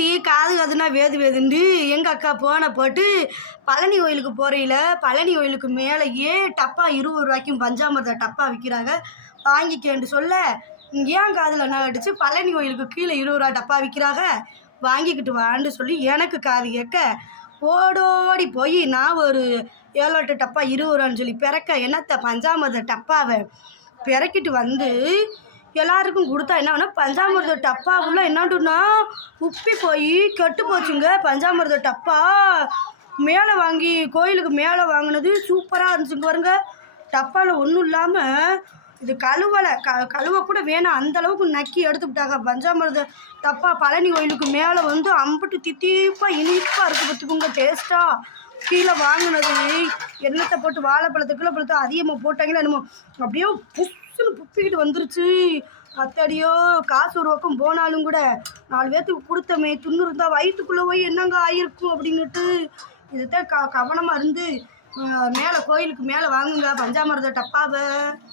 ஒருத்தி காது காதுனா வேது வேதுண்டு எங்கள் அக்கா போனை போட்டு பழனி கோயிலுக்கு போகிறையில பழனி கோயிலுக்கு மேலேயே டப்பா இருபது ரூபாய்க்கும் பஞ்சாமிர்த டப்பா விற்கிறாங்க வாங்கிக்கேன்னு சொல்ல ஏன் காதில் என்ன அடிச்சு பழனி கோயிலுக்கு கீழே இருபது ரூபா டப்பா விற்கிறாங்க வாங்கிக்கிட்டு வான்னு சொல்லி எனக்கு காது கேட்க ஓடோடி போய் நான் ஒரு ஏழு எட்டு டப்பா இருபது ரூபான்னு சொல்லி பிறக்க என்னத்த பஞ்சாமிர்த டப்பாவை பிறக்கிட்டு வந்து எல்லாருக்கும் கொடுத்தா என்ன ஆனா பஞ்சாமிரத டப்பா உள்ள என்னாண்டுன்னா உப்பி போய் கெட்டு போச்சுங்க. பஞ்சாமிரத டப்பா. மேலே வாங்கி கோயிலுக்கு மேலே வாங்கினது சூப்பராக இருந்துச்சுங்க பாருங்க. டப்பாவில் ஒன்றும் இல்லாமல் இது கழுவலை. க கழுவ கூட வேணாம். அந்தளவுக்கு நக்கி எடுத்துக்கிட்டாங்க. பஞ்சாமிரத டப்பா பழனி கோயிலுக்கு மேலே வந்து அம்பிட்டு தித்திப்பாக இனிப்பாக இருக்குது பார்த்துக்கோங்க டேஸ்ட்டாக கீழே வாங்கினது எண்ணத்தை போட்டு வாழைப்பழத்துக்குள்ளே கீழே பழத்தை அதிகமாக போட்டாங்களோ என்னமோ. அப்படியே புஷ்ஷுன்னு புப்பிக்கிட்டு வந்துருச்சு. அத்தடியோ காசு ஒரு பக்கம் போனாலும் கூட நாலு பேர்த்துக்கு கொடுத்தமே. துண்ணு இருந்தால் வயிற்றுக்குள்ளே போய் என்னங்க ஆயிருக்கும் அப்படின்னுட்டு. இதுதான் க கவனமாக இருந்து மேலே கோயிலுக்கு மேலே வாங்குங்க. பஞ்சாமிர்த டப்பாவை.